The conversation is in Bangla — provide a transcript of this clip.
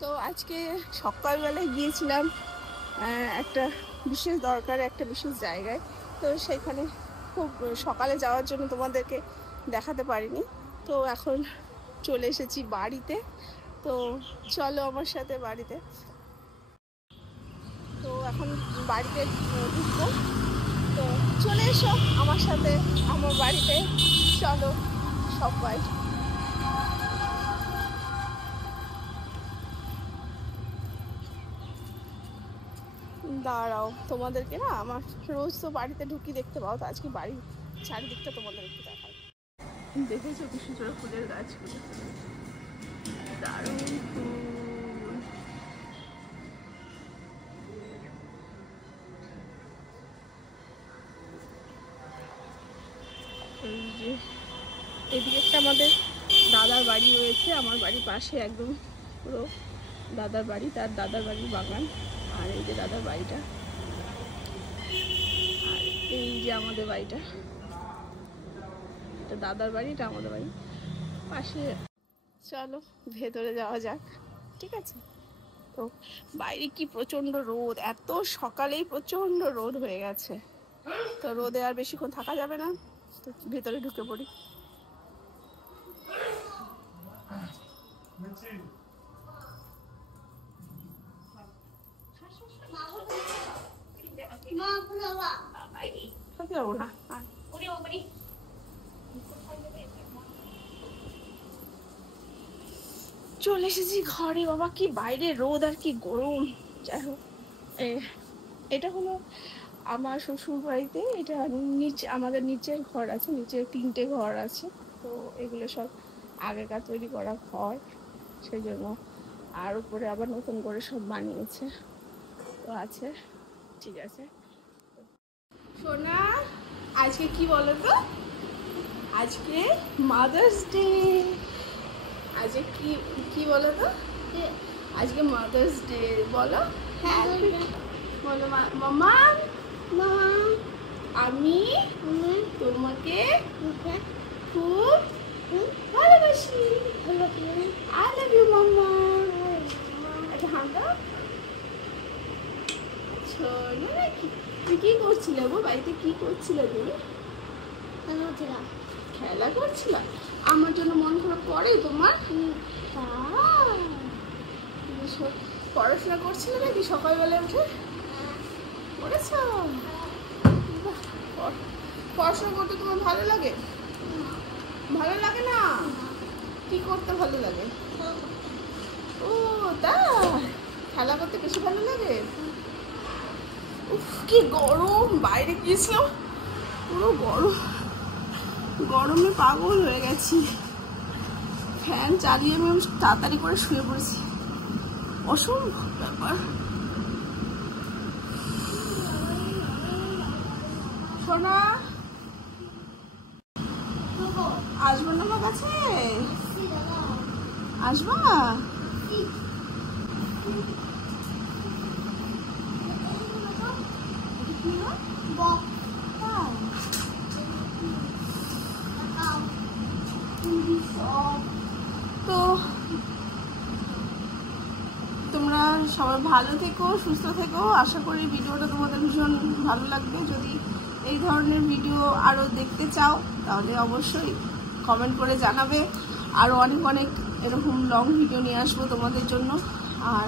তো আজকে সকালবেলায় গিয়েছিলাম একটা বিশেষ দরকারে একটা বিশেষ জায়গায়। তো সেখানে খুব সকালে যাওয়ার জন্য তোমাদেরকে দেখাতে পারিনি। তো এখন চলে এসেছি বাড়িতে। তো চলো আমার সাথে বাড়িতে। তো এখন বাড়িতে ঢুকবো। তো চলে এসো আমার সাথে আমার বাড়িতে। চলো সবাই। দাঁড়াও, তোমাদেরকে না আমার রোজ তো বাড়িতে ঢুকি দেখতে পাও, তো আজকে বাড়ির চারিদিকটা তোমাদের একটু দেখাই। দেখেছো কি সুন্দর ফুলের গাছগুলো, দারুণ ফুল। এই যে এদিকে একটা আমাদের দাদার বাড়ি রয়েছে, আমার বাড়ির পাশে একদম পুরো দাদার বাড়ি, তার দাদার বাড়ির বাগান। আর এই যে দাদার বাড়িটা, আর এই যে আমাদের বাড়িটা, এটা দাদার বাড়ি, এটা আমাদের বাড়ি পাশে। চলো ভেতরে যাওয়া যাক, ঠিক আছে? তো বাইরে কি প্রচন্ড রোদ, এত সকালেই প্রচন্ড রোদ হয়ে গেছে। তো রোদে আর বেশিক্ষণ থাকা যাবে না, তো ভেতরে ঢুকে পড়ি। চলে এসেছি ঘরে। বাবা কি বাইরে রোদ আর কি গরম। যাই হোক, এটা হলো আমার শ্বশুর বাড়িতে। এটা নিচে আমাদের নিচের ঘর আছে, নিচে 3টে ঘর আছে। তো এগুলো সব আগেকার তৈরি করা ঘর, সেই জন্য। আর উপরে আবার নতুন করে সব বানিয়েছে, তো আছে। ঠিক আছে সোনা, আজকে কি বলো তো? আজকে মাদার্স ডে। আজকে কি কি বলো তো? আজকে মাদার্স ডে। বলো হ্যাঁ, বলো মামা। আমি তোমাকে খুব ভালোবাসি। আই লাভ ইউ মাম্মা। আচ্ছা হাঁ দাও। শোনো নাকি, তুই কি করছিলে গো বাড়িতে? কি করছিলে তুমি? খেলা করছিল? আমার জন্য মন খারাপ করে তোমার? পড়াশোনা করছিলে নাকি সকালবেলা উঠে? পড়েছ? পড়াশোনা করতে তোমার ভালো লাগে? ভালো লাগে না? কি করতে ভালো লাগে? ও তাই, খেলা করতে বেশি ভালো লাগে? উফ কি গরম, বাইরে গিয়েছিলাম পুরো গরমে পাগল হয়ে গেছি। ফ্যান চালিয়ে আমি তাড়াতাড়ি করে শুয়ে পড়েছি, অসম্ভব ব্যাপার। সোনা আসবো না আমার কাছে? আসবা? তো তোমরা সবাই ভালো থেকো, সুস্থ থেকো। আশা করি ভিডিওটা তোমাদের ভীষণ ভালো লাগবে। যদি এই ধরনের ভিডিও আরও দেখতে চাও তাহলে অবশ্যই কমেন্ট করে জানাবে। আরও অনেক অনেক এরকম লং ভিডিও নিয়ে আসবো তোমাদের জন্য। আর